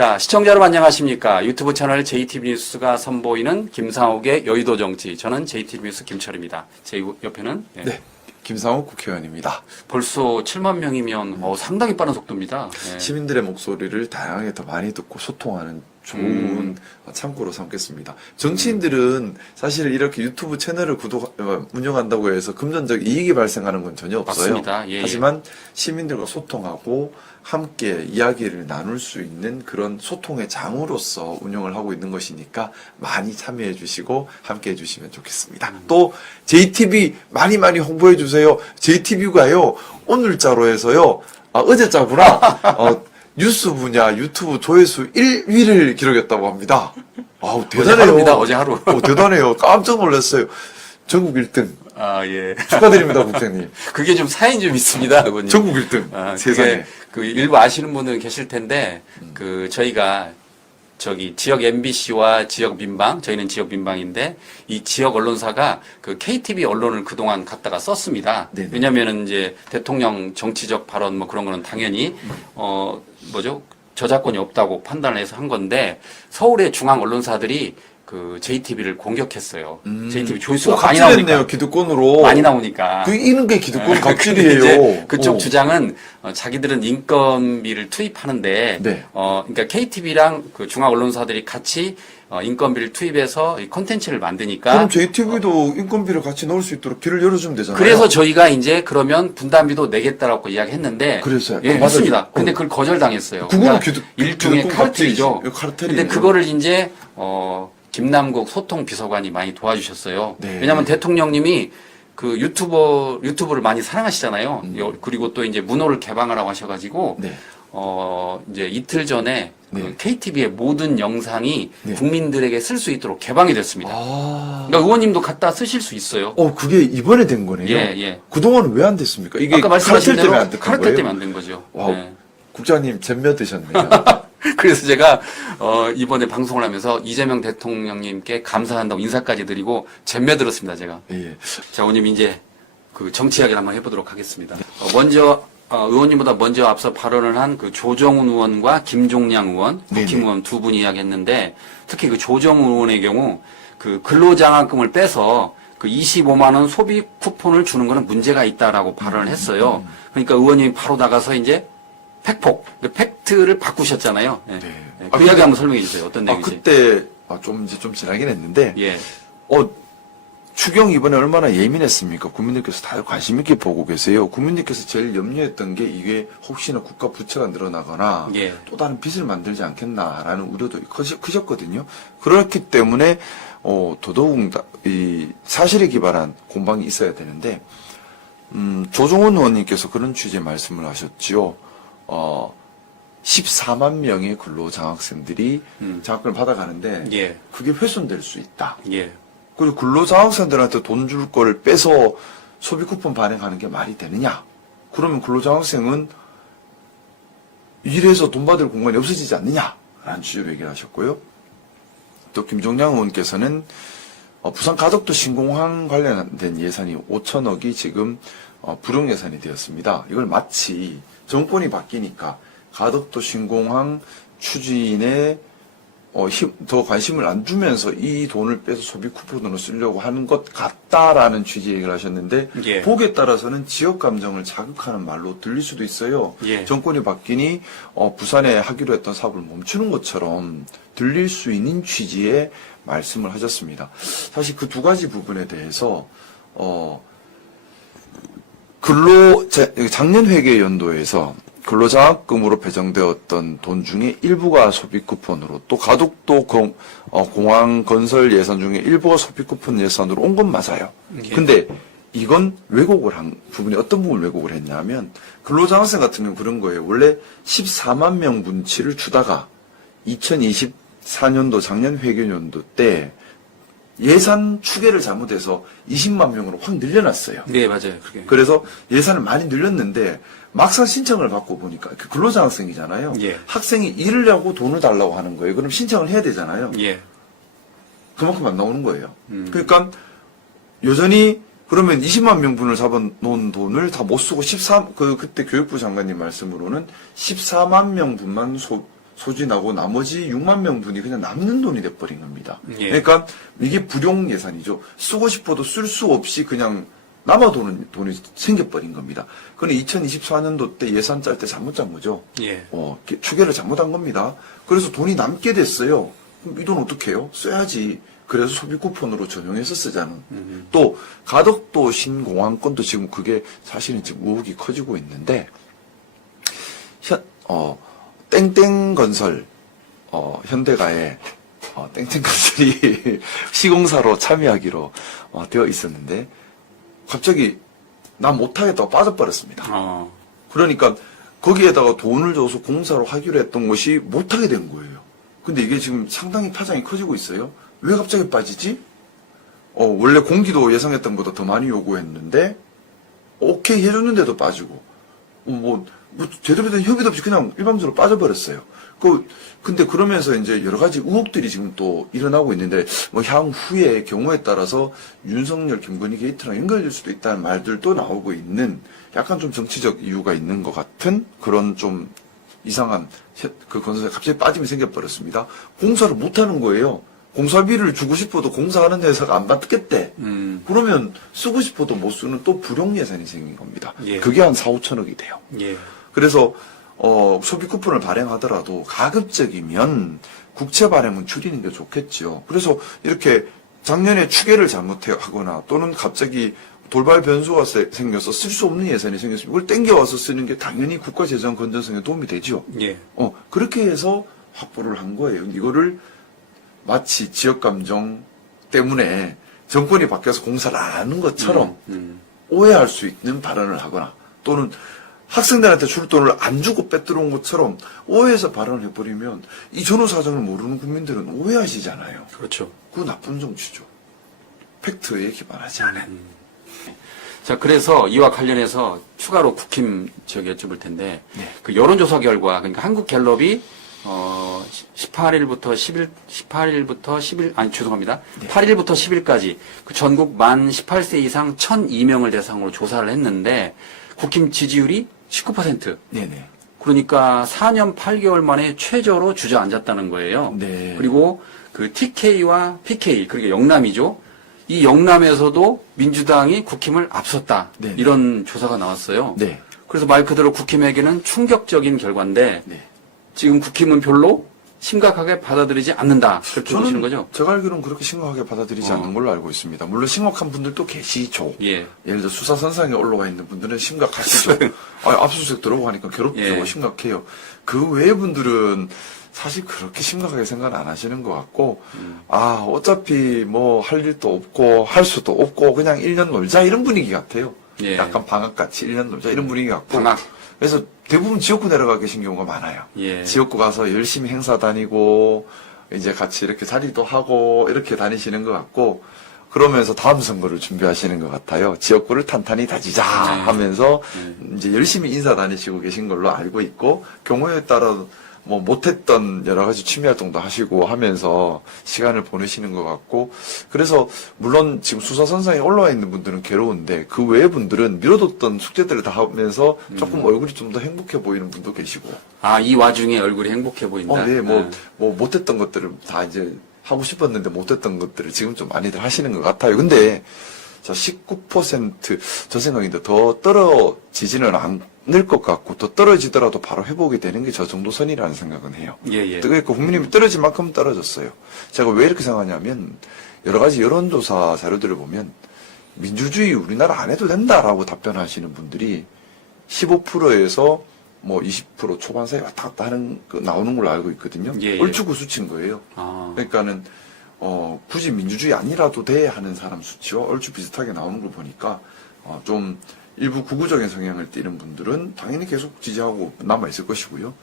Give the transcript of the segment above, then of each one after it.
자, 시청자 여러분 안녕하십니까? 유튜브 채널 JTB 뉴스가 선보이는 김상욱의 여의도 정치. 저는 JTB 뉴스 김철입니다. 제 옆에는 네, 김상욱 국회의원입니다. 벌써 7만 명이면 상당히 빠른 속도입니다. 네. 시민들의 목소리를 다양하게 더 많이 듣고 소통하는 좋은 참고로 삼겠습니다. 정치인들은 사실 이렇게 유튜브 채널을 운영한다고 해서 금전적 이익이 발생하는 건 전혀 없어요. 맞습니다. 예, 하지만 시민들과 소통하고 함께 이야기를 나눌 수 있는 그런 소통의 장으로서 운영을 하고 있는 것이니까 많이 참여해 주시고 함께 해 주시면 좋겠습니다. 또 JTB 많이 홍보해 주세요. JTB가요 오늘자로 해서요 어제자구나 뉴스 분야 유튜브 조회수 1위를 기록했다고 합니다. 아우 대단해요. 어제 하루. 대단해요. 깜짝 놀랐어요. 전국 1등. 아, 예. 축하드립니다, 국장님. 그게 좀 사연이 좀 있습니다, 의원님. 전국 1등. 세상에. 그 일부 아시는 분들은 계실 텐데, 저희가 지역 MBC와 지역 민방, 저희는 지역 민방인데, 이 지역 언론사가 그 KTV 언론을 그동안 갖다가 썼습니다. 네네. 왜냐면은 이제 대통령 정치적 발언 뭐 그런 거는 당연히, 저작권이 없다고 판단을 해서 한 건데, 서울의 중앙 언론사들이 그 JTB를 공격했어요. JTB 조회수가 많이 나오니까. 기득권으로. 많이 나오니까. 이런 게 기득권 갑질이에요. 갑질이에요. 그쪽 주장은 자기들은 인건비를 투입하는데, 네. 그러니까 KTV랑 그 중앙 언론사들이 같이 인건비를 투입해서 이 콘텐츠를 만드니까. 그럼 JTB도 인건비를 같이 넣을 수 있도록 길을 열어주면 되잖아요. 그래서 저희가 이제 그러면 분담비도 내겠다라고 이야기했는데. 그래서요. 예, 맞아요. 했습니다. 근데 그걸 거절당했어요. 그거는 일종의 카르텔이죠. 카르텔이네요. 근데 그거를 이제 김남국 소통비서관이 많이 도와주셨어요. 네. 왜냐하면 대통령님이 그 유튜브를 많이 사랑하시잖아요. 그리고 또 이제 문호를 개방하라고 하셔가지고, 네. 이제 이틀 전에 네. 그 KTV의 모든 영상이 네. 국민들에게 쓸 수 있도록 개방이 됐습니다. 아. 그러니까 의원님도 갖다 쓰실 수 있어요. 그게 이번에 된 거네요. 예, 예. 그동안은 왜 안 됐습니까? 이게 아까 말씀하신 카르텔 때문에 대로 안 됐던 카르텔 거예요? 때문에 안 된 거죠. 와우. 네. 국장님 잼며 드셨네요. 그래서 제가 이번에 방송을 하면서 이재명 대통령님께 감사한다고 인사까지 드리고 잼며 들었습니다, 제가. 예. 자, 의원님 이제 그 정치 이야기를 한번 해보도록 하겠습니다. 먼저 의원님보다 먼저 앞서 발언을 한 그 조정훈 의원과 김종량 의원, 국힘 의원 두 분이 이야기했는데 특히 그 조정훈 의원의 경우 그 근로장학금을 빼서 그 25만 원 소비 쿠폰을 주는 거는 문제가 있다라고 발언을 했어요. 그러니까 의원님이 바로 나가서 이제 그 팩트를 바꾸셨잖아요. 네. 네. 그 이야기 한번 설명해 주세요. 어떤 내용인지. 그때 좀 지나긴 했는데 예. 추경 이번에 얼마나 예민했습니까? 국민들께서 다 관심 있게 보고 계세요. 국민들께서 제일 염려했던 게 이게 혹시나 국가 부채가 늘어나거나 예. 또 다른 빚을 만들지 않겠나라는 우려도 크셨거든요. 그렇기 때문에 더더욱 이 사실에 기반한 공방이 있어야 되는데 조정훈 의원님께서 그런 취지의 말씀을 하셨지요. 14만 명의 근로장학생들이 장학금을 받아가는데 예. 그게 훼손될 수 있다. 예. 그리고 근로장학생들한테 돈 줄 거를 빼서 소비 쿠폰 발행하는 게 말이 되느냐? 그러면 근로장학생은 일해서 돈 받을 공간이 없어지지 않느냐? 라는 취지로 얘기를 하셨고요. 또 김종량 의원께서는 부산 가덕도 신공항 관련된 예산이 5천억이 지금 불용 예산이 되었습니다. 이걸 마치 정권이 바뀌니까 가덕도 신공항 추진에 더 관심을 안 두면서 이 돈을 빼서 소비 쿠폰으로 쓰려고 하는 것 같다라는 취지의 얘기를 하셨는데 예. 보기에 따라서는 지역 감정을 자극하는 말로 들릴 수도 있어요. 예. 정권이 바뀌니 부산에 하기로 했던 사업을 멈추는 것처럼 들릴 수 있는 취지의 말씀을 하셨습니다. 사실 그 두 가지 부분에 대해서 작년 회계 연도에서 근로장학금으로 배정되었던 돈 중에 일부가 소비 쿠폰으로 또 가덕도 공항 건설 예산 중에 일부가 소비 쿠폰 예산으로 온 건 맞아요. 예. 근데 이건 왜곡을 한 부분이 어떤 부분을 왜곡을 했냐면 근로장학생 같은 경우는 그런 거예요. 원래 14만 명 분치를 주다가 2024년도 작년 회계연도 때 예산 추계를 잘못해서 20만 명으로 확 늘려놨어요. 네, 맞아요. 그게. 그래서 예산을 많이 늘렸는데 막상 신청을 받고 보니까 근로장학생이잖아요. 예. 학생이 일을 하고 돈을 달라고 하는 거예요. 그럼 신청을 해야 되잖아요. 예. 그만큼 안 나오는 거예요. 그러니까 여전히 그러면 20만 명분을 잡아놓은 돈을 다 못 쓰고 그때 교육부 장관님 말씀으로는 14만 명분만 소진하고 나머지 6만 명 분이 그냥 남는 돈이 돼버린 겁니다. 예. 그러니까 이게 불용 예산이죠. 쓰고 싶어도 쓸 수 없이 그냥 남아도는 돈이 생겨버린 겁니다. 그건 2024년도 때 예산 짤 때 잘못 짠 거죠. 예. 추계를 잘못한 겁니다. 그래서 돈이 남게 됐어요. 그럼 이 돈 어떻게 해요? 써야지. 그래서 소비 쿠폰으로 전용해서 쓰자는. 또 가덕도 신공항권도 지금 그게 사실은 지금 의혹이 커지고 있는데 땡땡건설 현대가에 땡땡건설이 시공사로 참여하기로 되어 있었는데 갑자기 난 못하겠다고 빠져버렸습니다. 그러니까 거기에다가 돈을 줘서 공사로 하기로 했던 것이 못하게 된 거예요. 근데 이게 지금 상당히 파장이 커지고 있어요. 왜 갑자기 빠지지? 원래 공기도 예상했던 것보다 더 많이 요구했는데 오케이 해줬는데도 빠지고 뭐 제대로 된 협의도 없이 그냥 일방적으로 빠져버렸어요. 근데 그러면서 이제 여러 가지 의혹들이 지금 또 일어나고 있는데, 뭐 향후의 경우에 따라서 윤석열, 김건희 게이트랑 연결될 수도 있다는 말들도 나오고 있는 약간 좀 정치적 이유가 있는 것 같은 그런 좀 이상한 그 건설에 갑자기 빠짐이 생겨버렸습니다. 공사를 못하는 거예요. 공사비를 주고 싶어도 공사하는 회사가 안 받겠대. 그러면 쓰고 싶어도 못 쓰는 또 불용 예산이 생긴 겁니다. 예. 그게 한 4, 5천억이 돼요. 예. 그래서 소비 쿠폰을 발행하더라도 가급적이면 국채 발행은 줄이는 게 좋겠죠. 그래서 이렇게 작년에 추계를 잘못하거나 또는 갑자기 돌발 변수가 생겨서 쓸 수 없는 예산이 생겼으면 이걸 땡겨와서 쓰는 게 당연히 국가 재정 건전성에 도움이 되죠. 예. 그렇게 해서 확보를 한 거예요. 이거를 마치 지역 감정 때문에 정권이 바뀌어서 공사를 안 하는 것처럼 오해할 수 있는 발언을 하거나 또는 학생들한테 줄 돈을 안 주고 빼들어온 것처럼 오해해서 발언을 해버리면 이 전후 사정을 모르는 국민들은 오해하시잖아요. 그렇죠. 그거 나쁜 정치죠. 팩트에 기반하지 않은. 자, 그래서 이와 관련해서 추가로 국힘 여쭤볼 텐데, 네. 그 여론조사 결과, 그러니까 한국갤럽이 18일부터 10일, 아니, 죄송합니다. 네. 8일부터 10일까지 그 전국 만 18세 이상 1,002명을 대상으로 조사를 했는데, 국힘 지지율이 19%. 네네. 그러니까 4년 8개월 만에 최저로 주저앉았다는 거예요. 네. 그리고 그 TK와 PK, 그러니까 영남이죠. 이 영남에서도 민주당이 국힘을 앞섰다. 네. 이런 조사가 나왔어요. 네. 그래서 말 그대로 국힘에게는 충격적인 결과인데 네. 지금 국힘은 별로 심각하게 받아들이지 않는다. 그렇게 보시는 거죠? 제가 알기로는 그렇게 심각하게 받아들이지 않는 걸로 알고 있습니다. 물론 심각한 분들도 계시죠. 예. 예를 들어 수사선상에 올라와 있는 분들은 심각하시죠. 압수수색 들어가니까 괴롭죠. 예. 심각해요. 그 외의 분들은 사실 그렇게 심각하게 생각 안 하시는 것 같고, 어차피 뭐 할 일도 없고 할 수도 없고 그냥 1년 놀자 이런 분위기 같아요. 예. 약간 방학같이 1년 놀자 이런 분위기 같고. 방학. 그래서 대부분 지역구 내려가 계신 경우가 많아요. 예. 지역구 가서 열심히 행사 다니고 이제 같이 이렇게 자리도 하고 이렇게 다니시는 것 같고 그러면서 다음 선거를 준비하시는 것 같아요. 지역구를 탄탄히 다지자 네. 하면서 이제 열심히 인사 다니시고 계신 걸로 알고 있고 경우에 따라 뭐 못했던 여러 가지 취미 활동도 하시고 하면서 시간을 보내시는 것 같고 그래서 물론 지금 수사선상에 올라와 있는 분들은 괴로운데 그 외의 분들은 미뤄뒀던 숙제들을 다 하면서 조금 얼굴이 좀 더 행복해 보이는 분도 계시고 이 와중에 얼굴이 행복해 보인다. 네, 뭐 못했던 것들을 다 이제 하고 싶었는데 못했던 것들을 지금 좀 많이들 하시는 것 같아요. 근데 자 19%저 생각인데 더 떨어지지는 않을 것 같고 더 떨어지더라도 바로 회복이 되는 게 저 정도 선이라는 생각은 해요. 예. 그러니까 국민님이 떨어질 만큼 떨어졌어요. 제가 왜 이렇게 생각하냐면 여러 가지 여론조사 자료들을 보면 민주주의 우리나라 안 해도 된다라고 답변하시는 분들이 15%에서 뭐 20% 초반 사이 왔다 갔다 하는 나오는 걸로 알고 있거든요. 예. 얼추 그 수치인 거예요. 그러니까는 굳이 민주주의 아니라도 돼 하는 사람 수치와 얼추 비슷하게 나오는 걸 보니까 좀 일부 극우적인 성향을 띠는 분들은 당연히 계속 지지하고 남아 있을 것이고요.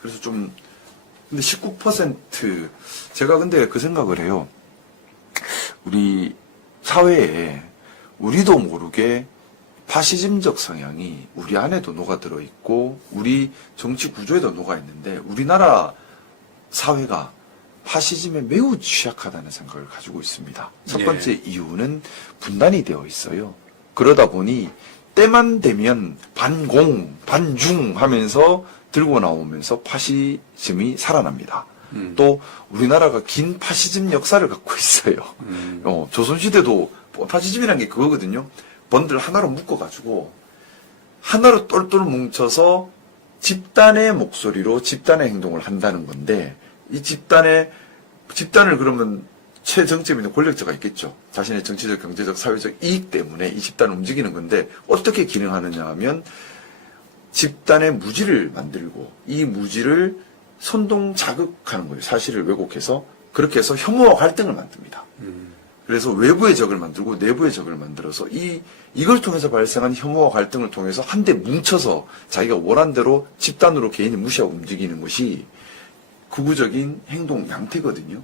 그래서 좀 근데 19% 제가 근데 그 생각을 해요. 우리 사회에 우리도 모르게 파시즘적 성향이 우리 안에도 녹아들어 있고 우리 정치 구조에도 녹아 있는데 우리나라 사회가 파시즘에 매우 취약하다는 생각을 가지고 있습니다. 첫 번째 이유는 분단이 되어 있어요. 그러다 보니 때만 되면 반공, 반중 하면서 들고 나오면서 파시즘이 살아납니다. 또 우리나라가 긴 파시즘 역사를 갖고 있어요. 조선시대도 파시즘이라는 게 그거거든요. 번들 하나로 묶어가지고 하나로 똘똘 뭉쳐서 집단의 목소리로 집단의 행동을 한다는 건데 이 집단을 그러면 최정점에 있는 권력자가 있겠죠. 자신의 정치적, 경제적, 사회적 이익 때문에 이 집단을 움직이는 건데 어떻게 기능하느냐 하면 집단의 무지를 만들고 이 무지를 선동 자극하는 거예요. 사실을 왜곡해서 그렇게 해서 혐오와 갈등을 만듭니다. 그래서 외부의 적을 만들고 내부의 적을 만들어서 이걸 통해서 발생한 혐오와 갈등을 통해서 한데 뭉쳐서 자기가 원한 대로 집단으로 개인이 무시하고 움직이는 것이 극우적인 행동 양태거든요.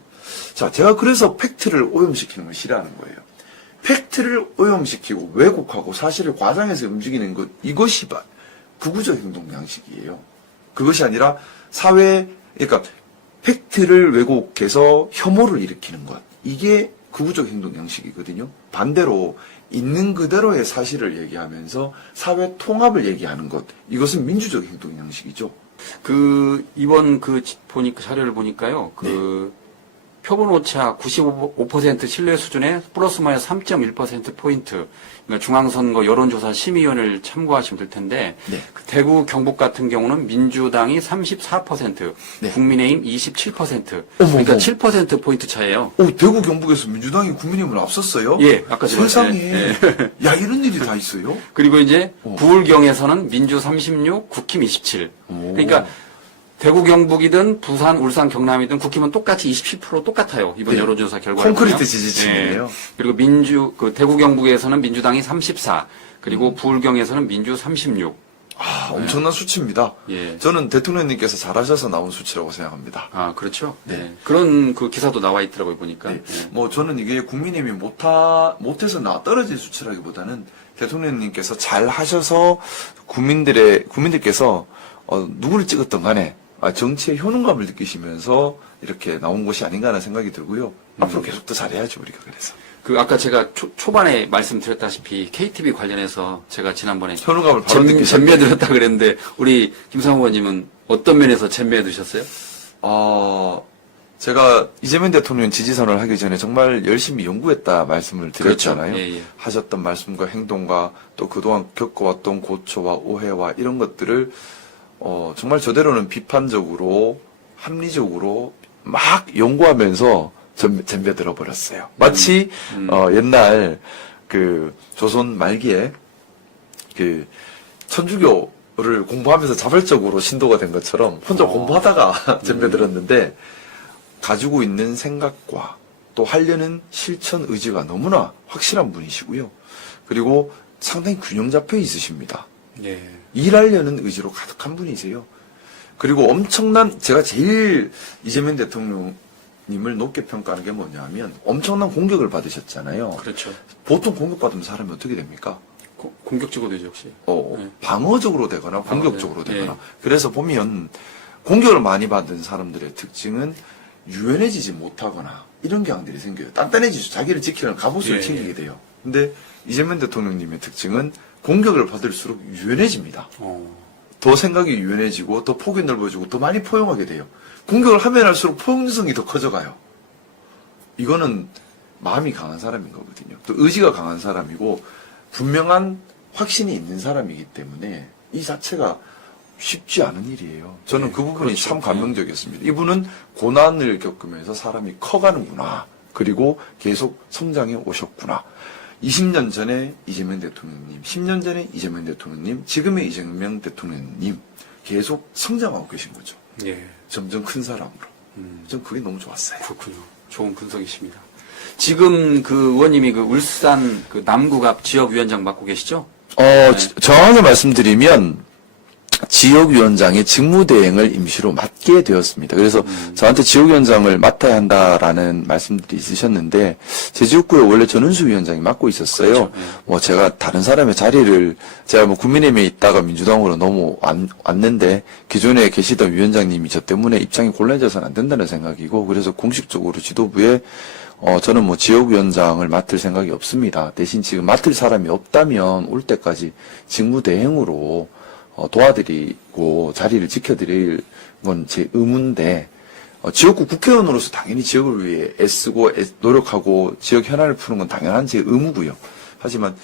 자, 제가 그래서 팩트를 오염시키는 걸 싫어하는 거예요. 팩트를 오염시키고 왜곡하고 사실을 과장해서 움직이는 것, 이것이 극우적 행동 양식이에요. 그것이 아니라 그러니까 팩트를 왜곡해서 혐오를 일으키는 것. 이게 극우적 행동 양식이거든요. 반대로 있는 그대로의 사실을 얘기하면서 사회 통합을 얘기하는 것. 이것은 민주적 행동 양식이죠. 이번 보니까 자료를 보니까요. 표본 오차 95% 신뢰 수준에 플러스 마이너스 3.1%포인트. 그러니까 중앙선거 여론조사 심의위원회를 참고하시면 될 텐데, 네. 대구 경북 같은 경우는 민주당이 34%, 네. 국민의힘 27%. 어머, 그러니까 어머. 7%포인트 차예요. 대구 경북에서 민주당이 국민의힘을 앞섰어요? 예, 아까 제가 세상에. 야, 이런 일이 다 있어요? 그리고 이제 부울경에서는 민주 36, 국힘 27. 그러니까 대구 경북이든 부산, 울산, 경남이든 국힘은 똑같이 27% 똑같아요. 이번 네. 여론조사 결과. 콘크리트 지지층이에요. 그리고 대구 경북에서는 민주당이 34, 그리고 부울경에서는 민주 36. 엄청난 수치입니다. 예. 저는 대통령님께서 잘하셔서 나온 수치라고 생각합니다. 그렇죠. 네. 네. 그런 기사도 나와 있더라고요, 보니까. 네. 네. 저는 이게 국민의힘이 못해서 떨어질 수치라기보다는 대통령님께서 잘하셔서 국민들께서 누구를 찍었던 간에 정치의 효능감을 느끼시면서 이렇게 나온 것이 아닌가 하는 생각이 들고요. 앞으로 계속 더 잘해야죠, 우리가. 그래서. 아까 제가 초반에 말씀드렸다시피 KTV 관련해서 제가 지난번에 효능감을 바로 느끼셨죠. 잼매드렸다 그랬는데 우리 김상호 의원님은 어떤 면에서 잼매드셨어요? 제가 이재명 대통령 지지선을 하기 전에 정말 열심히 연구했다 말씀을 드렸잖아요. 그렇죠. 예. 하셨던 말씀과 행동과 또 그동안 겪어왔던 고초와 오해와 이런 것들을 정말 저대로는 비판적으로 합리적으로 막 연구하면서 잼벼들어 버렸어요. 마치 옛날 조선 말기에 천주교를 공부하면서 자발적으로 신도가 된 것처럼 혼자 공부하다가 잼벼들었는데 가지고 있는 생각과 또 하려는 실천 의지가 너무나 확실한 분이시고요. 그리고 상당히 균형 잡혀 있으십니다. 예. 일하려는 의지로 가득한 분이세요. 그리고 제가 제일 이재명 대통령님을 높게 평가하는 게 뭐냐면 엄청난 공격을 받으셨잖아요. 그렇죠. 보통 공격받으면 사람이 어떻게 됩니까? 공격적으로 되죠, 혹시. 네. 방어적으로 되거나 공격적으로 네. 되거나. 그래서 보면 공격을 많이 받은 사람들의 특징은 유연해지지 못하거나 이런 경향들이 생겨요. 단단해지죠. 자기를 지키는 갑옷을 예. 챙기게 돼요. 근데 이재명 대통령님의 특징은 공격을 받을수록 유연해집니다. 더 생각이 유연해지고 더 폭이 넓어지고 더 많이 포용하게 돼요. 공격을 하면 할수록 포용성이 더 커져가요. 이거는 마음이 강한 사람인 거거든요. 또 의지가 강한 사람이고 분명한 확신이 있는 사람이기 때문에 이 자체가 쉽지 않은 일이에요. 저는 네, 그 부분이 그렇죠. 참 감명적이었습니다. 이분은 고난을 겪으면서 사람이 커가는구나. 그리고 계속 성장해 오셨구나. 20년 전에 이재명 대통령님, 10년 전에 이재명 대통령님, 지금의 이재명 대통령님 계속 성장하고 계신 거죠. 예. 점점 큰 사람으로. 전 그게 너무 좋았어요. 그렇군요. 좋은 분석이십니다. 지금 의원님이 울산 남구 앞 지역위원장 맡고 계시죠? 정확하게 말씀드리면 지역위원장의 직무대행을 임시로 맡게 되었습니다. 그래서 저한테 지역위원장을 맡아야 한다라는 말씀들이 있으셨는데 제 지역구에 원래 전은수 위원장이 맡고 있었어요. 그렇죠. 뭐 제가 다른 사람의 자리를 제가 뭐 국민의힘에 있다가 민주당으로 넘어왔는데 기존에 계시던 위원장님이 저 때문에 입장이 곤란해져서는 안 된다는 생각이고 그래서 공식적으로 지도부에 저는 뭐 지역위원장을 맡을 생각이 없습니다. 대신 지금 맡을 사람이 없다면 올 때까지 직무대행으로 도와드리고 자리를 지켜드릴 건 제 의무인데 지역구 국회의원으로서 당연히 지역을 위해 애쓰고 노력하고 지역 현안을 푸는 건 당연한 제 의무고요. 하지만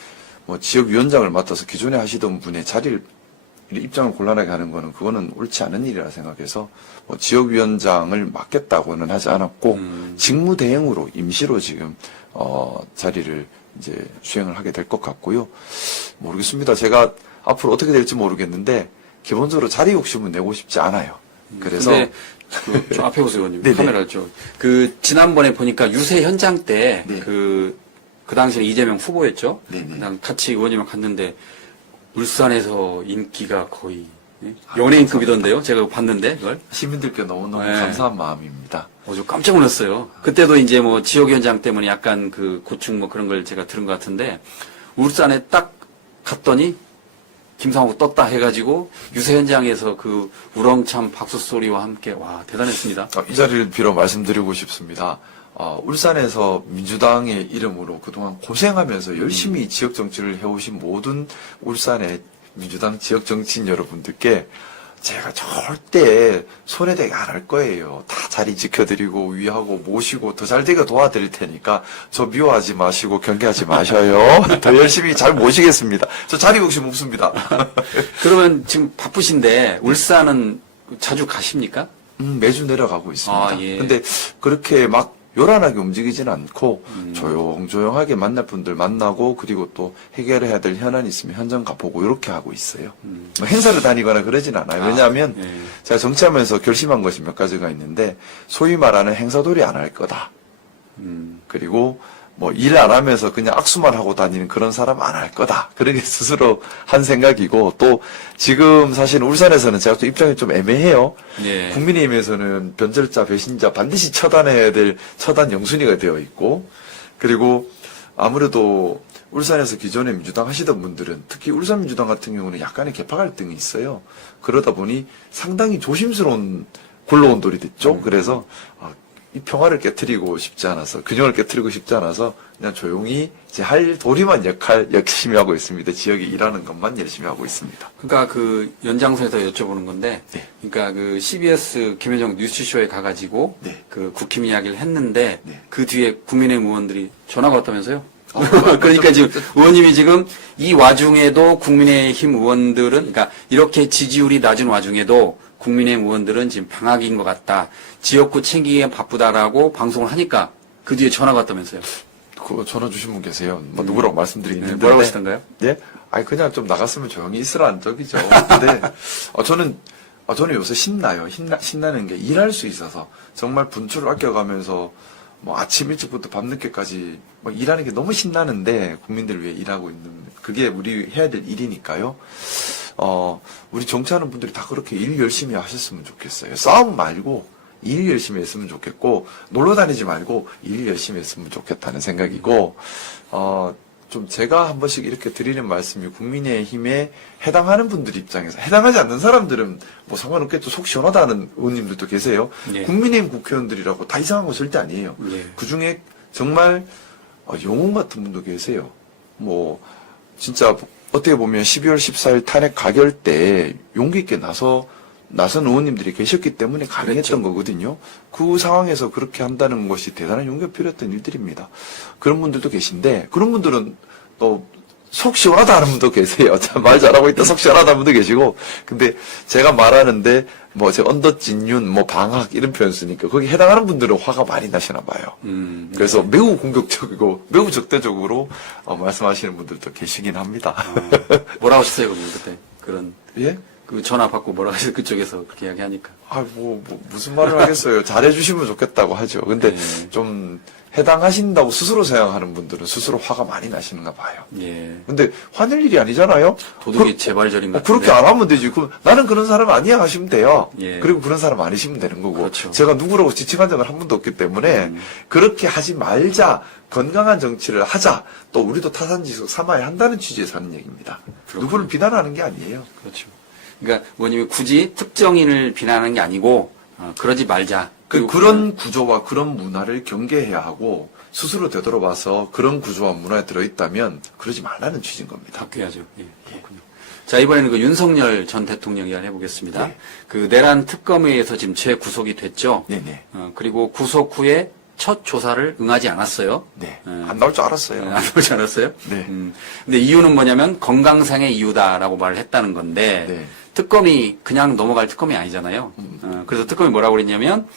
뭐 지역위원장을 맡아서 기존에 하시던 분의 자리를 입장을 곤란하게 하는 거는 그거는 옳지 않은 일이라 생각해서 뭐 지역위원장을 맡겠다고는 하지 않았고 직무대행으로 임시로 지금 자리를 이제 수행을 하게 될 것 같고요. 모르겠습니다. 제가 앞으로 어떻게 될지 모르겠는데 기본적으로 자리 욕심은 내고 싶지 않아요. 그래서 근데 좀 앞에 보세요, 의원님. 네네. 카메라 쪽. 지난번에 보니까 유세 현장 때 네. 그 당시에 이재명 후보였죠. 네네. 그다음 같이 의원님랑 갔는데 울산에서 인기가 거의 연예인급이던데요. 제가 봤는데 그걸. 시민들께 너무너무 네. 감사한 마음입니다. 저 깜짝 놀랐어요. 그때도 이제 뭐 지역위원장 때문에 약간 그 고충 뭐 그런 걸 제가 들은 것 같은데 울산에 딱 갔더니 김상욱 떴다 해가지고 유세 현장에서 그 우렁찬 박수 소리와 함께 와 대단했습니다. 이 자리를 빌어 말씀드리고 싶습니다. 울산에서 민주당의 이름으로 그동안 고생하면서 열심히 지역 정치를 해오신 모든 울산의 민주당 지역 정치인 여러분들께 제가 절대 손해되게 안 할 거예요. 다 자리 지켜드리고 위하고 모시고 더 잘되게 도와드릴 테니까 저 미워하지 마시고 경계하지 마셔요. 더 열심히 잘 모시겠습니다. 저 자리 욕심 없습니다. 그러면 지금 바쁘신데 울산은 자주 가십니까? 매주 내려가고 있습니다. 아, 예. 근데 그렇게 막 요란하게 움직이지는 않고 조용조용하게 만날 분들 만나고 그리고 또 해결해야 될 현안이 있으면 현장 가보고 이렇게 하고 있어요. 뭐 행사를 다니거나 그러진 않아요. 왜냐하면 예. 제가 정치하면서 결심한 것이 몇 가지가 있는데 소위 말하는 행사돌이 안 할 거다. 그리고 뭐 일 안 하면서 그냥 악수만 하고 다니는 그런 사람 안 할 거다. 그렇게 스스로 한 생각이고 또 지금 사실 울산에서는 제가 또 입장이 좀 애매해요. 예. 국민의힘에서는 변절자, 배신자 반드시 처단해야 될 처단 영순위가 되어 있고 그리고 아무래도 울산에서 기존에 민주당 하시던 분들은 특히 울산민주당 같은 경우는 약간의 계파 갈등이 있어요. 그러다 보니 상당히 조심스러운 굴러온 돌이 됐죠. 그래서 이 평화를 깨트리고 싶지 않아서 균형을 깨트리고 싶지 않아서 그냥 조용히 제 할 도리만 열심히 하고 있습니다. 지역에 일하는 것만 열심히 하고 있습니다. 그러니까 그 연장선에서 여쭤보는 건데, 네. 그러니까 그 CBS 김현정 뉴스쇼에 가가지고 네. 그 국힘 이야기를 했는데 네. 그 뒤에 국민의힘 의원들이 전화가 왔다면서요? 그러니까 지금 의원님이 지금 이 와중에도 국민의힘 의원들은 그러니까 이렇게 지지율이 낮은 와중에도 국민의힘 의원들은 지금 방학인 것 같다. 지역구 챙기기에 바쁘다라고 방송을 하니까 그 뒤에 전화가 왔다면서요? 그거 전화 주신 분 계세요. 뭐 누구라고 말씀드리기 네, 힘든데. 뭐라고 하시던가요? 예? 아니 그냥 좀 나갔으면 조용히 있으라는 적이죠. 근데 저는 요새 신나요. 신나는 게 일할 수 있어서 정말 분출을 아껴가면서 뭐 아침 일찍부터 밤늦게까지 뭐 일하는 게 너무 신나는데 국민들을 위해 일하고 있는 그게 우리 해야 될 일이니까요. 우리 정치하는 분들이 다 그렇게 일 열심히 하셨으면 좋겠어요. 싸움 말고 일 열심히 했으면 좋겠고 놀러 다니지 말고 일 열심히 했으면 좋겠다는 생각이고 좀 제가 한 번씩 이렇게 드리는 말씀이 국민의힘에 해당하는 분들 입장에서 해당하지 않는 사람들은 뭐 상관없겠죠. 속 시원하다는 의원님들도 계세요. 예. 국민의힘 국회의원들이라고 다 이상한 거 절대 아니에요. 예. 그중에 정말 영웅 같은 분도 계세요. 뭐 진짜 어떻게 보면 12월 14일 탄핵 가결 때 용기 있게 나선 의원님들이 계셨기 때문에 가능했던 그렇죠. 거거든요. 그 상황에서 그렇게 한다는 것이 대단한 용기가 필요했던 일들입니다. 그런 분들도 계신데 그런 분들은 또 속 시원하다는 분도 계세요. 참 말 잘하고 있다 속 시원하다는 분도 계시고 근데 제가 말하는데 뭐 제 언더진윤 뭐 방학 이런 표현 쓰니까 거기 해당하는 분들은 화가 많이 나시나 봐요. 그래서 매우 공격적이고 매우 적대적으로 말씀하시는 분들도 계시긴 합니다. 뭐라고 하셨어요, 그때? 그런 예? 그 전화 받고 뭐라고 하셨어요? 그쪽에서 그렇게 이야기하니까. 무슨 말을 하겠어요. 잘해주시면 좋겠다고 하죠. 근데 네. 좀 해당하신다고 스스로 생각하는 분들은 스스로 화가 많이 나시는가 봐요. 예. 근데 화낼 일이 아니잖아요. 도둑이 재발절인 것 그렇게 같은데. 안 하면 되지. 나는 그런 사람 아니야 하시면 돼요. 예. 그리고 그런 사람 아니시면 되는 거고. 그렇죠. 제가 누구라고 지칭한 적은 한 번도 없기 때문에 그렇게 하지 말자. 건강한 정치를 하자. 또 우리도 타산지수 삼아야 한다는 취지에서 하는 얘기입니다. 그렇군요. 누구를 비난하는 게 아니에요. 그렇죠. 그러니까 의원님이 굳이 특정인을 비난하는 게 아니고 그러지 말자. 그리고 그런 구조와 그런 문화를 경계해야 하고 스스로 되돌아봐서 그런 구조와 문화에 들어있다면 그러지 말라는 취지인 겁니다. 바뀌어야죠. 예, 그렇군요. 자, 이번에는 그 윤석열 전 대통령 이야기 해보겠습니다. 네. 그 내란 특검회에서 지금 재구속이 됐죠. 네네. 그리고 구속 후에 첫 조사를 응하지 않았어요. 네. 예. 안 나올 줄 알았어요. 안 나오지 않았어요? 네. 근데 이유는 뭐냐면 건강상의 이유다라고 말을 했다는 건데 네. 특검이 그냥 넘어갈 특검이 아니잖아요. 그래서 특검이 뭐라고 그랬냐면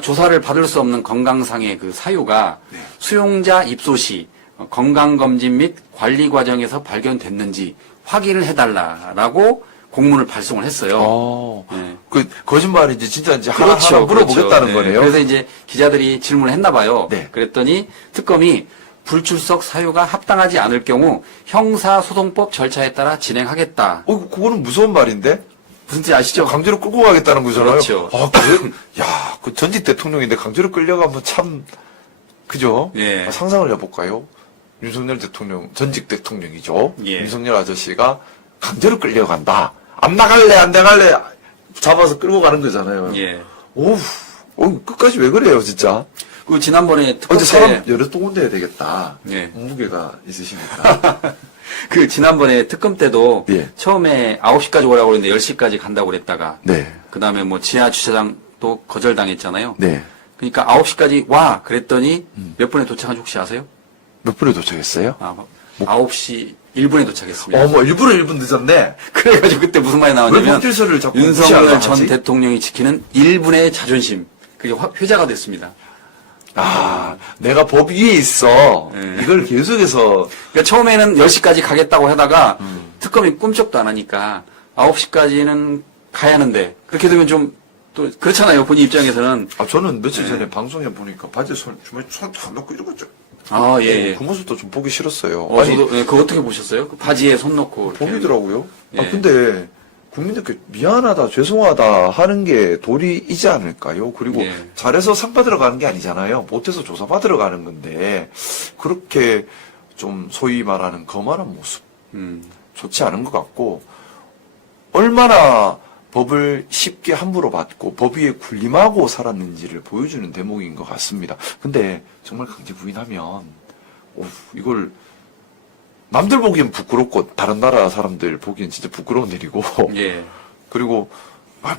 조사를 받을 수 없는 건강상의 그 사유가 네. 수용자 입소 시 건강검진 및 관리 과정에서 발견됐는지 확인을 해달라라고 공문을 발송을 했어요. 네. 그 거짓말인지 진짜인지 하나 그렇죠. 물어보겠다는 네. 거네요. 그래서 이제 기자들이 질문을 했나 봐요. 네. 그랬더니 특검이 불출석 사유가 합당하지 않을 경우 형사소송법 절차에 따라 진행하겠다. 그거는 무서운 말인데? 무슨 뜻 아시죠? 강제로 끌고 가겠다는 거잖아요. 그렇죠. 그래? 야, 그 전직 대통령인데 강제로 끌려가면 참, 그죠? 예. 상상을 해볼까요? 윤석열 대통령, 전직 대통령이죠. 예. 윤석열 아저씨가 강제로 끌려간다. 안 나갈래, 안 나갈래. 잡아서 끌고 가는 거잖아요. 예. 끝까지 왜 그래요, 진짜? 그 지난번에 특검 어제 때 사람 여러 또 혼내야 되겠다. 예. 무게가 있으시니까. 그 지난번에 특검 때도 예. 처음에 9시까지 오라고 그랬는데 10시까지 간다고 그랬다가 네. 그다음에 뭐 지하 주차장도 거절당했잖아요. 네. 그러니까 9시까지 와 그랬더니 몇 분에 도착한지 혹시 아세요? 몇 분에 도착했어요? 9시 1분에 도착했습니다. 일부러 1분 늦었네. 그래가지고 그때 무슨 말이 왜 나왔냐면 법질서를 자꾸 윤석열 무시하려고 전 하지? 대통령이 지키는 1분의 자존심 그게 회자가 됐습니다. 내가 법 위에 있어. 네. 이걸 계속해서 그러니까 처음에는 10시까지 가겠다고 하다가 특검이 꿈쩍도 안 하니까 9시까지는 가야 하는데 그렇게 되면 좀 또 그렇잖아요. 본인 입장에서는. 저는 며칠 전에 방송에 보니까 바지에 주머니 손 넣고 이러고 예. 그 모습도 좀 보기 싫었어요. 저도 그거 어떻게 보셨어요? 그 바지에 손 넣고 이렇게 보이더라고요. 예. 근데 국민들께 미안하다, 죄송하다 하는 게 도리이지 않을까요? 그리고 예. 잘해서 상 받으러 가는 게 아니잖아요. 못해서 조사 받으러 가는 건데 그렇게 좀 소위 말하는 거만한 모습 좋지 않은 것 같고 얼마나 법을 쉽게 함부로 받고 법 위에 군림하고 살았는지를 보여주는 대목인 것 같습니다. 근데 정말 강제 부인하면 이걸 남들 보기엔 부끄럽고 다른 나라 사람들 보기엔 진짜 부끄러운 일이고 예. 그리고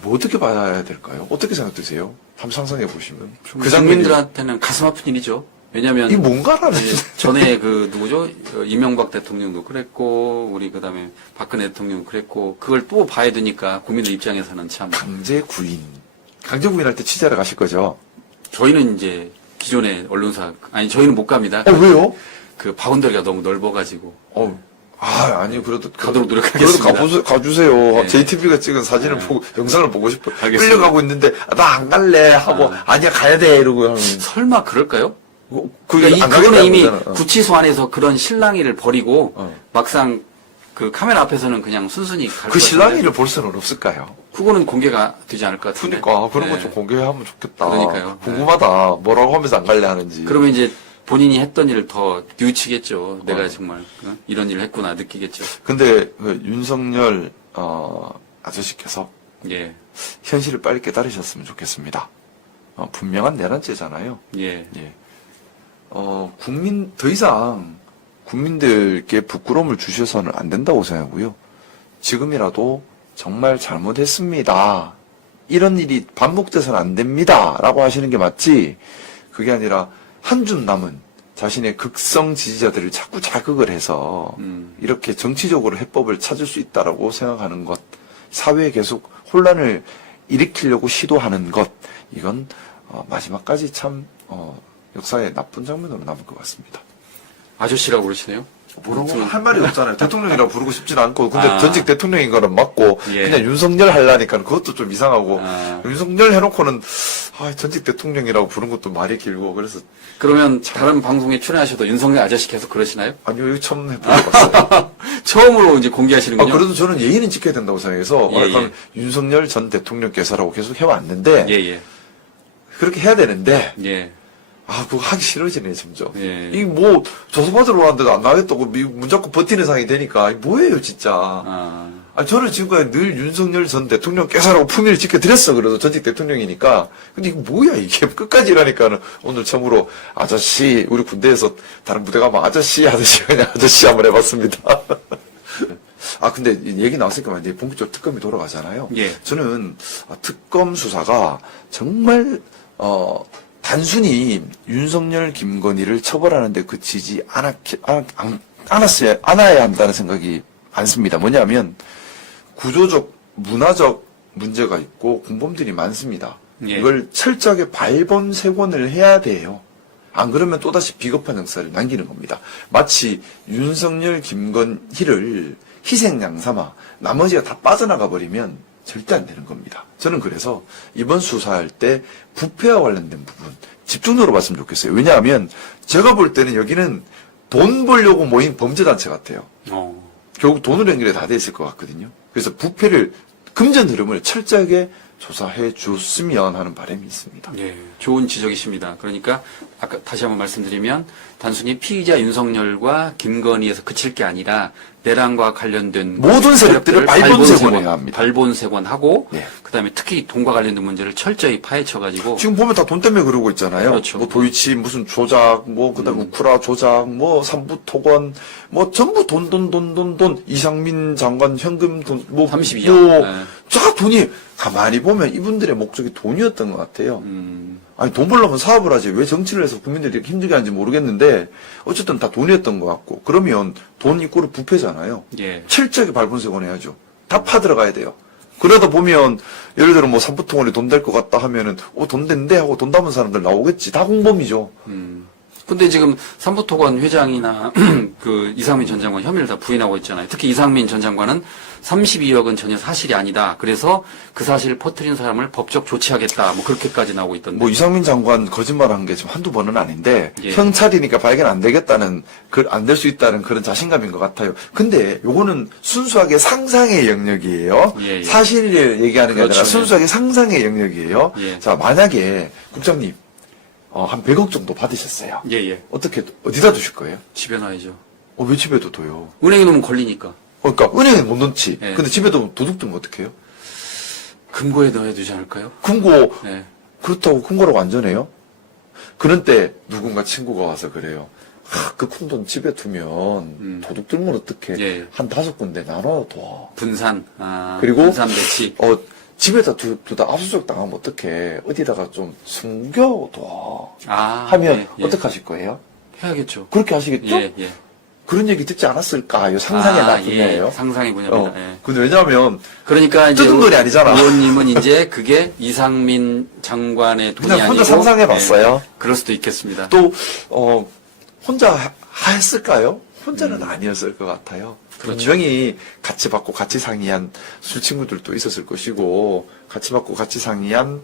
뭐 어떻게 봐야 될까요? 어떻게 생각되세요? 한번 상상해 보시면 그 국민들한테는 가슴 아픈 일이죠. 왜냐하면 이 뭔가라는 전에 그 누구죠? 이명박 대통령도 그랬고 우리 그다음에 박근혜 대통령 그랬고 그걸 또 봐야 되니까 국민들 입장에서는 참 강제 구인할 때 취재하러 가실 거죠? 저희는 이제 기존의 언론사 저희는 못 갑니다. 왜요? 그 바운더리가 너무 넓어가지고 아니요, 그래도 가도록 노력하겠습니다. 그래도 가주세요. 네. JTB가 찍은 사진을 보고, 영상을 보고 싶어요. 알겠습니다. 끌려가고 있는데, 나 안 갈래 하고, 아니야, 가야 돼, 이러고 하면. 설마 그럴까요? 그러니까 그거는 이미 구치소 안에서 그런 실랑이를 벌이고 어. 막상 그 카메라 앞에서는 그냥 순순히 갈 그 것 실랑이를 볼 수는 없을까요? 그거는 공개가 되지 않을 것 같은데. 그러니까, 그런 네. 거 좀 공개하면 좋겠다. 그러니까요. 궁금하다. 뭐라고 하면서 안 갈래 하는지. 그러면 이제 본인이 했던 일을 더 뉘우치겠죠. 내가 정말 이런 일을 했구나 느끼겠죠. 근데, 윤석열, 아저씨께서 예, 현실을 빨리 깨달으셨으면 좋겠습니다. 분명한 내란죄잖아요. 예, 예. 더 이상 국민들께 부끄러움을 주셔서는 안 된다고 생각하고요. 지금이라도 정말 잘못했습니다. 이런 일이 반복돼서는 안 됩니다. 라고 하시는 게 맞지, 그게 아니라 한 줌 남은 자신의 극성 지지자들을 자꾸 자극을 해서 이렇게 정치적으로 해법을 찾을 수 있다라고 생각하는 것, 사회에 계속 혼란을 일으키려고 시도하는 것, 이건 마지막까지 참 역사의 나쁜 장면으로 남을 것 같습니다. 아저씨라고 그러시네요. 뭐라고 할 말이 없잖아요. 대통령이라고 부르고 싶진 않고, 근데 아. 전직 대통령인 거는 맞고, 예. 그냥 윤석열 하려니까 그것도 좀 이상하고, 아. 윤석열 해놓고는, 전직 대통령이라고 부른 것도 말이 길고, 그래서, 그러면 다른 방송에 출연하셔도 윤석열 아저씨 계속 그러시나요? 아니요, 이거 처음 해보봤어요. 처음으로 이제 공개하시는군요. 그래도 저는 예의는 지켜야 된다고 생각해서, 예, 예. 윤석열 전 대통령께서라고 계속 해왔는데, 예, 예. 그렇게 해야 되는데, 예. 그거 하기 싫어지네, 점점. 예. 이 뭐, 조사받으러 왔는데도 안 나겠다고 문 잡고 버티는 상황이 되니까, 이게 뭐예요, 진짜. 저는 지금까지 늘 윤석열 전 대통령께서라고 품위를 지켜드렸어. 그래도 전직 대통령이니까. 근데 이거 뭐야, 이게. 끝까지 이러니까는 오늘 처음으로 아저씨, 우리 군대에서 다른 부대 가면 아저씨, 그냥 아저씨 한번 해봤습니다. 근데 얘기 나왔으니까 이제 본격적으로 특검이 돌아가잖아요. 예. 저는 특검 수사가 정말, 단순히 윤석열, 김건희를 처벌하는 데 그치지 않아야 한다는 생각이 많습니다. 뭐냐면, 구조적, 문화적 문제가 있고 공범들이 많습니다. 예. 이걸 철저하게 발본색원을 해야 돼요. 안 그러면 또다시 비겁한 역사를 남기는 겁니다. 마치 윤석열, 김건희를 희생양 삼아 나머지가 다 빠져나가 버리면 절대 안 되는 겁니다. 저는 그래서 이번 수사할 때 부패와 관련된 부분 집중적으로 봤으면 좋겠어요. 왜냐하면 제가 볼 때는 여기는 돈 벌려고 모인 범죄단체 같아요. 결국 돈으로 연결이 다 돼 있을 것 같거든요. 그래서 부패를 금전 흐름을 철저하게 조사해 줬으면 하는 바람이 있습니다. 예, 좋은 지적이십니다. 그러니까 아까 다시 한번 말씀드리면 단순히 피의자 윤석열과 김건희에서 그칠 게 아니라 내란과 관련된 모든 세력들을 발본색원해야 합니다. 발본색원하고 네. 그다음에 특히 돈과 관련된 문제를 철저히 파헤쳐가지고 지금 보면 다 돈 때문에 그러고 있잖아요. 그렇죠. 뭐 도이치 무슨 조작, 그다음 우크라 조작, 삼부토건, 전부 돈. 이상민 장관 현금 돈, 32억. 네. 쫙 돈이 가만히 보면 이분들의 목적이 돈이었던 것 같아요. 돈 벌려면 사업을 하지 왜 정치를 해서 국민들이 이렇게 힘들게 하는지 모르겠는데 어쨌든 다 돈이었던 것 같고 그러면 돈 이꼬르 부패잖아요. 예. 철저하게 발본색원 해야죠. 다 파들어가야 돼요. 그러다 보면 예를 들어 삼부통원이 돈 될 것 같다 하면은 돈 된대 하고 돈 담은 사람들 나오겠지. 다 공범이죠. 근데 지금 삼부토건 회장이나 그 이상민 전 장관 혐의를 다 부인하고 있잖아요. 특히 이상민 전 장관은 32억은 전혀 사실이 아니다. 그래서 그 사실을 퍼뜨린 사람을 법적 조치하겠다. 그렇게까지 나오고 있던데. 이상민 장관 거짓말한 게 지금 한두 번은 아닌데 예. 경찰이니까 발견 안 되겠다는 안 될 수 있다는 그런 자신감인 것 같아요. 근데 요거는 순수하게 상상의 영역이에요. 예, 예. 사실을 얘기하는 게 그렇죠. 아니라 순수하게 상상의 영역이에요. 예. 자, 만약에 국장님 한 100억 정도 받으셨어요. 예. 어떻게 어디다 두실 거예요? 집에 놔야죠. 왜 집에 둬요? 은행에 놓으면 걸리니까. 그러니까 은행에 못 넣지. 예. 근데 집에도 도둑 들면 어떡해요? 금고에 넣어야 되지 않을까요? 금고 네. 그렇다고 금고라고 안전해요? 그런 때 누군가 친구가 와서 그래요. 그 큰 돈 집에 두면 도둑 들면 어떡해? 예. 한 5군데 나눠둬. 분산. 그리고 분산 배치. 집에다 두다 압수수색 당하면 어떡해? 어디다가 좀 숨겨둬. 예, 하면 예. 어떡하실 거예요? 해야겠죠. 그렇게 하시겠죠? 예. 그런 얘기 듣지 않았을까? 요 상상의 분야예요. 예. 상상의 분야입니다. 예. 근데 왜냐하면 그러니까 이제 뜯은 돈이 아니잖아. 의원님은 이제 그게 이상민 장관의 돈이 그냥 아니고 혼자 상상해봤어요. 예, 그럴 수도 있겠습니다. 또 혼자 했을까요? 혼자는 아니었을 것 같아요. 그렇죠. 분명히 같이 받고 같이 상의한 술 친구들도 있었을 것이고 같이 받고 같이 상의한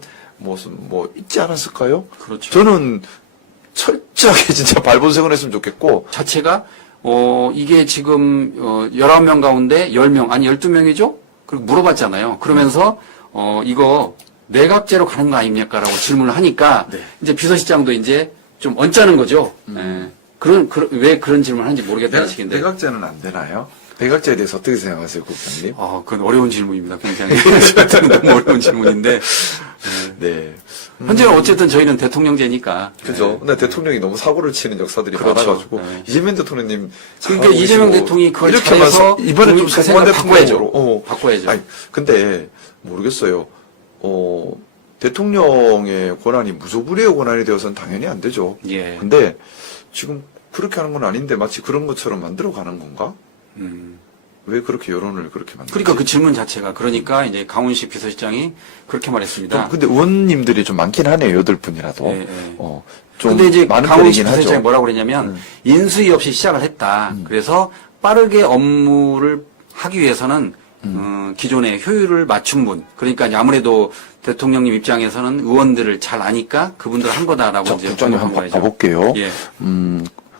있지 않았을까요? 그렇죠. 저는 철저하게 진짜 발본색원 했으면 좋겠고 자체가 이게 지금 19명 가운데 10명 아니 12명이죠? 그리고 물어봤잖아요. 그러면서 이거 내각제로 가는 거 아닙니까라고 질문을 하니까 네. 이제 비서실장도 이제 좀 언짢은 거죠. 예. 왜 그런 질문을 하는지 모르겠다는 식인데. 내각제는 안 되나요? 내각제에 대해서 어떻게 생각하세요, 국장님? 그건 어려운 질문입니다. 굉장히. 저한테는 너무 어려운 질문인데. 네. 현재는 어쨌든 저희는 대통령제니까. 그죠. 근데 대통령이 너무 사고를 치는 역사들이 그렇죠. 많아가지고 네. 이재명 대통령님 그러니까 잘하고 이재명 계시고 대통령이 그걸 이렇게 잘해서 하면서 이번에 좀 국민 그 성공한 생각 대통령으로 바꿔야죠. 아니 근데 모르겠어요. 대통령의 권한이 무소불위의 권한이 되어서는 당연히 안 되죠. 예. 근데 지금 그렇게 하는 건 아닌데 마치 그런 것처럼 만들어 가는 건가? 왜 그렇게 여론을 그렇게 만들지? 그러니까 그 질문 자체가 그러니까 이제 강훈식 비서실장이 그렇게 말했습니다. 근데 의원님들이 좀 많긴 하네요. 8분이라도. 예, 예. 좀 근데 이제 많은 강훈식 편이긴 하죠. 비서실장이 뭐라고 그랬냐면 인수위 없이 시작을 했다. 그래서 빠르게 업무를 하기 위해서는 기존의 효율을 맞춘 분, 그러니까 이제 아무래도 대통령님 입장에서는 의원들을 잘 아니까 그분들 한 거다라고 자, 이제 국장님 생각한 한번 거죠. 봐볼게요. 예.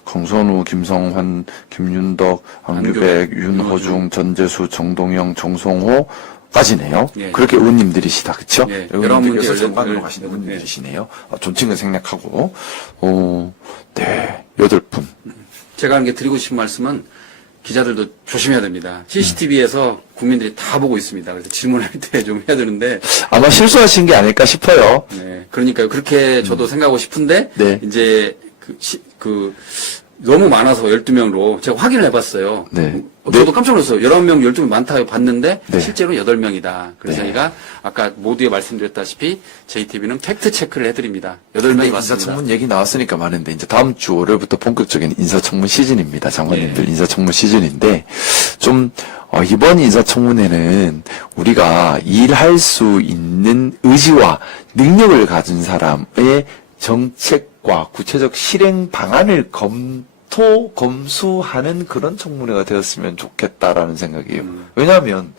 강선우, 김성환, 김윤덕, 안규백, 윤호중, 전재수, 정동영, 정성호까지네요. 예. 그렇게 의원님들이시다, 그쵸? 예. 의원님들께서 11문제 정반으로 열린- 가시는 예. 의원님들이시네요. 존칭은 생략하고. 네, 8분. 제가 한 게 드리고 싶은 말씀은 기자들도 조심해야 됩니다. CCTV에서 국민들이 다 보고 있습니다. 그래서 질문할 때 좀 해야 되는데, 아마 실수하신 게 아닐까 싶어요. 네, 그러니까요. 그렇게 저도 생각하고 싶은데, 네. 이제 너무 많아서 12명으로 제가 확인을 해봤어요. 네. 저도 깜짝 놀랐어요. 11명, 12명 많다 봤는데, 네. 실제로 8명이다. 그래서 네. 저희가 아까 모두에 말씀드렸다시피, JTB는 팩트 체크를 해드립니다. 8명이 맞습니다. 인사청문 얘기 나왔으니까 많은데, 이제 다음 주 월요일부터 본격적인 인사청문 시즌입니다. 장관님들 인사청문 시즌인데, 좀, 이번 인사청문회는 우리가 일할 수 있는 의지와 능력을 가진 사람의 정책과 구체적 실행 방안을 검수하는 그런 청문회가 되었으면 좋겠다라는 생각이에요. 왜냐하면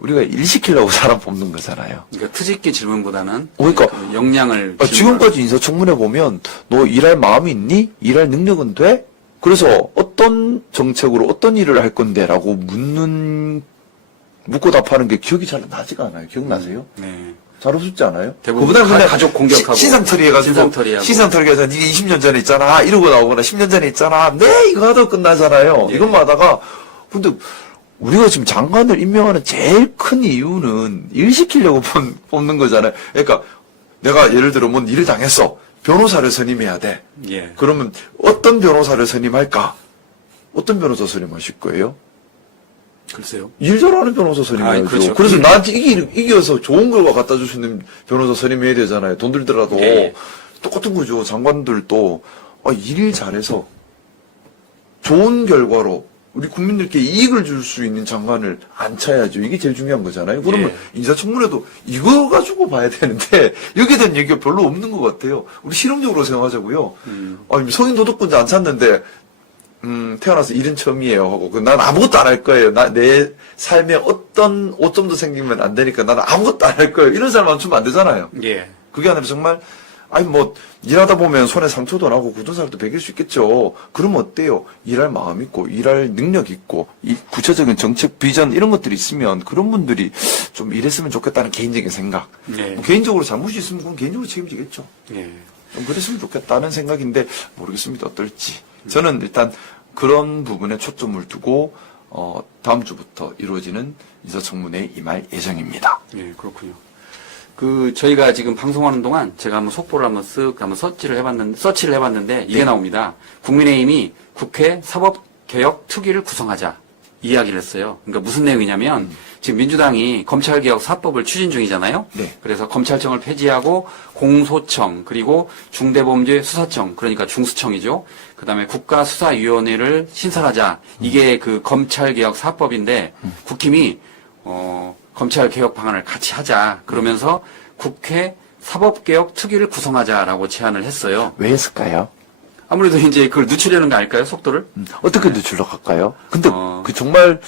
우리가 일 시키려고 사람 뽑는 거잖아요. 그러니까 트집기 질문보다는 그러니까 그 역량을 지금까지 인사청문회 보면 너 일할 마음이 있니? 일할 능력은 돼? 그래서 어떤 정책으로 어떤 일을 할 건데? 라고 묻고 답하는 게 기억이 잘 나지가 않아요. 기억나세요? 네. 잘 없었지 않아요? 대부분 그보다 그냥 가족 공격하고 시상털이 해가지고 시상털이하고. 시상털이 해서 니가 20년 전에 있잖아 이러고 나오거나 10년 전에 있잖아 네 이거 하다 끝나잖아요. 예. 이것만 하다가 근데 우리가 지금 장관을 임명하는 제일 큰 이유는 일 시키려고 뽑는 거잖아요. 그러니까 내가 예를 들어 뭔 일을 당했어. 변호사를 선임해야 돼. 예. 그러면 어떤 변호사를 선임할까? 어떤 변호사 선임하실 거예요? 글쎄요. 일 잘하는 변호사 선임해야죠. 그렇죠. 그래서 나한테 이겨서 좋은 결과 갖다 줄 수 있는 변호사 선임해야 되잖아요. 돈 들더라도. 예. 똑같은 거죠. 장관들도 일 잘해서 좋은 결과로 우리 국민들께 이익을 줄 수 있는 장관을 앉혀야죠. 이게 제일 중요한 거잖아요. 그러면 예. 인사청문회도 이거 가지고 봐야 되는데 여기에 대한 얘기가 별로 없는 것 같아요. 우리 실용적으로 생각하자고요. 성인 도덕권자 안 찾는데 태어나서 일은 처음이에요 하고 난 아무것도 안 할 거예요. 내 삶에 어떤 오점도 생기면 안 되니까 나는 아무것도 안 할 거예요. 이런 사람 맞추면 안 되잖아요. 예. 그게 아니라 정말 일하다 보면 손에 상처도 나고 굳은 살도 베길 수 있겠죠. 그러면 어때요? 일할 마음 있고 일할 능력 있고 이 구체적인 정책 비전 이런 것들이 있으면 그런 분들이 좀 일했으면 좋겠다는 개인적인 생각. 네. 개인적으로 잘못이 있으면 그건 개인적으로 책임지겠죠. 예. 좀 그랬으면 좋겠다는 생각인데 모르겠습니다. 어떨지. 저는 일단 그런 부분에 초점을 두고 다음 주부터 이루어지는 인사청문회에 임할 예정입니다. 예, 그렇군요. 저희가 지금 방송하는 동안 제가 한번 속보를 한번 서치를 해봤는데 이게 네. 나옵니다. 국민의힘이 국회 사법개혁 특위를 구성하자 이야기를 했어요. 그러니까 무슨 내용이냐면 지금 민주당이 검찰개혁 4법을 추진 중이잖아요. 네. 그래서 검찰청을 폐지하고 공소청 그리고 중대범죄수사청 그러니까 중수청이죠. 그다음에 국가수사위원회를 신설하자. 이게 그 검찰개혁 4법인데 국힘이 검찰개혁 방안을 같이 하자. 그러면서 국회 사법개혁 특위를 구성하자라고 제안을 했어요. 왜 했을까요? 아무래도 이제 그걸 늦추려는 거 아닐까요, 속도를? 어떻게 늦추러 갈까요? 근데 어. 정말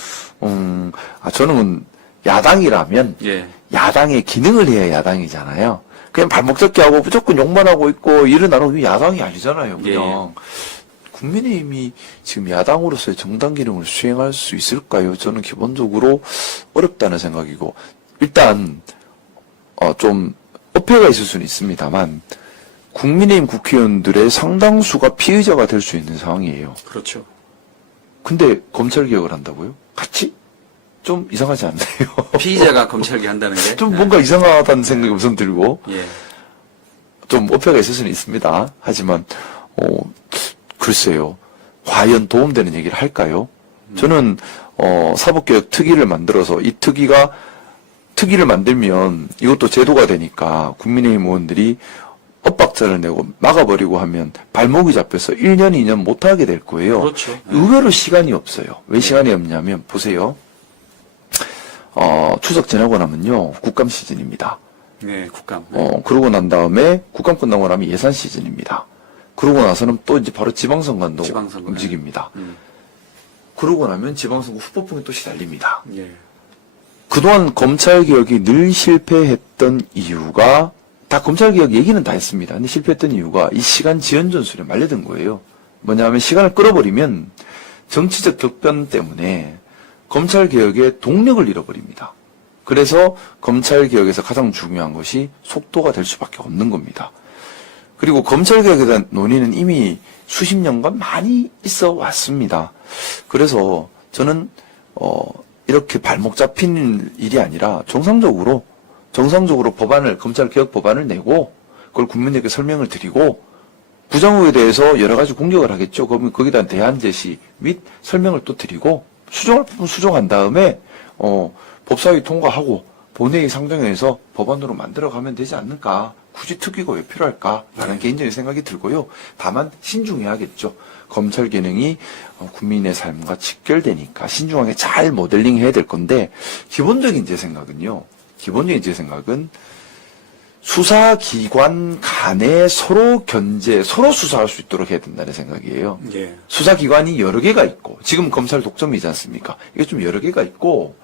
저는 야당이라면 예. 야당의 기능을 해야 야당이잖아요. 그냥 발목 잡기 하고 무조건 욕만 하고 있고 일은 안 하고 이게 야당이 아니잖아요. 그냥 국민의힘이 지금 야당으로서의 정당 기능을 수행할 수 있을까요? 저는 기본적으로 어렵다는 생각이고 일단 좀 어폐가 있을 수는 있습니다만 국민의힘 국회의원들의 상당수가 피의자가 될 수 있는 상황이에요. 그렇죠. 근데 검찰 개혁을 한다고요? 같이? 좀 이상하지 않나요? 피의자가 검찰개 한다는 게. 좀 뭔가 이상하다는 생각이 우선 들고 예. 좀 어폐가 있을 수는 있습니다. 하지만 글쎄요. 과연 도움되는 얘기를 할까요? 저는 사법개혁 특위를 만들어서 이 특위를 만들면 이것도 제도가 되니까 국민의힘 의원들이 엇박자를 내고 막아버리고 하면 발목이 잡혀서 1년, 2년 못하게 될 거예요. 그렇죠. 의외로 시간이 없어요. 왜 시간이 없냐면 보세요. 추석 지나고 나면요, 국감 시즌입니다. 네, 국감. 네. 그러고 난 다음에 국감 끝나고 나면 예산 시즌입니다. 그러고 나서는 또 이제 바로 지방선거도 지방선거, 움직입니다. 그러고 나면 지방선거 후보풍이 또 시달립니다. 예. 그동안 검찰개혁이 늘 실패했던 이유가, 다 검찰개혁 얘기는 다 했습니다. 근데 실패했던 이유가 이 시간 지연 전술에 말려든 거예요. 뭐냐면 시간을 끌어버리면 정치적 격변 때문에 검찰개혁의 동력을 잃어버립니다. 그래서 검찰개혁에서 가장 중요한 것이 속도가 될 수밖에 없는 겁니다. 그리고 검찰개혁에 대한 논의는 이미 수십 년간 많이 있어 왔습니다. 그래서 저는 이렇게 발목 잡히는 일이 아니라 정상적으로 검찰개혁 법안을 내고 그걸 국민에게 설명을 드리고 부정의에 대해서 여러 가지 공격을 하겠죠. 그러면 거기에 대한 대안 제시 및 설명을 또 드리고 수정할 부분 수정한 다음에 법사위 통과하고 본회의 상정해서 법안으로 만들어가면 되지 않을까. 굳이 특위가 왜 필요할까라는 개인적인 생각이 들고요. 다만 신중해야겠죠. 검찰 기능이 국민의 삶과 직결되니까 신중하게 잘 모델링해야 될 건데 기본적인 제 생각은 수사기관 간에 서로 서로 수사할 수 있도록 해야 된다는 생각이에요. 예. 수사기관이 여러 개가 있고, 지금 검찰 독점이지 않습니까? 이게 좀 여러 개가 있고,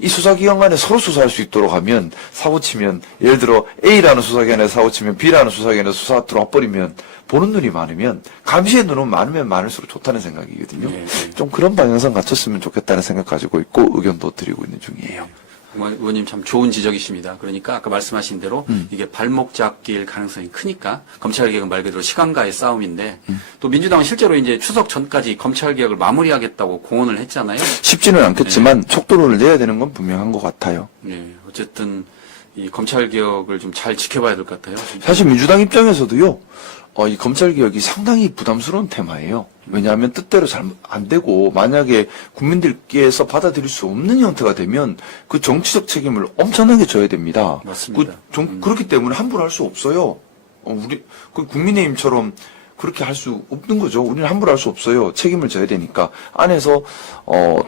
이 수사기관 간에 서로 수사할 수 있도록 하면, 사고치면, 예를 들어 A라는 수사기관에 사고치면 B라는 수사기관에 수사 들어와버리면, 보는 눈이 많으면, 감시의 눈은 많으면 많을수록 좋다는 생각이거든요. 예, 예. 좀 그런 방향성 갖췄으면 좋겠다는 생각 가지고 있고, 의견도 드리고 있는 중이에요. 의원님 참 좋은 지적이십니다. 그러니까 아까 말씀하신 대로 이게 발목 잡힐 가능성이 크니까 검찰개혁은 말 그대로 시간과의 싸움인데 또 민주당은 실제로 이제 추석 전까지 검찰개혁을 마무리하겠다고 공언을 했잖아요. 쉽지는 않겠지만 속도를 내야 되는 건 분명한 것 같아요. 네, 어쨌든 이 검찰개혁을 좀 잘 지켜봐야 될 것 같아요. 사실 민주당 입장에서도요, 이 검찰개혁이 상당히 부담스러운 테마예요. 왜냐하면 뜻대로 잘 안 되고, 만약에 국민들께서 받아들일 수 없는 형태가 되면 그 정치적 책임을 엄청나게 져야 됩니다. 맞습니다. 그렇기 때문에 함부로 할 수 없어요. 국민의힘처럼 그렇게 할 수 없는 거죠. 우리는 함부로 할 수 없어요. 책임을 져야 되니까. 안에서,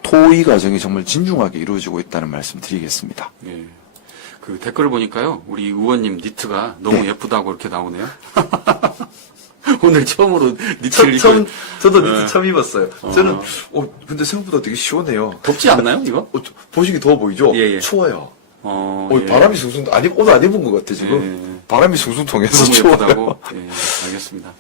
토의 과정이 정말 진중하게 이루어지고 있다는 말씀 드리겠습니다. 예. 그 댓글을 보니까요, 우리 의원님 니트가 너무 네. 예쁘다고 이렇게 나오네요. 오늘 처음으로 니트를 입고 저도 네. 니트 처음 입었어요. 저는, 근데 생각보다 되게 시원해요. 덥지 않나요, 이거? 보시기 더워 보이죠? 예, 예. 추워요. 예. 바람이 숭숭, 오늘 안 입은 것 같아, 지금. 예. 바람이 숭숭 통해서 너무 추워요. 예쁘다고. 예, 알겠습니다.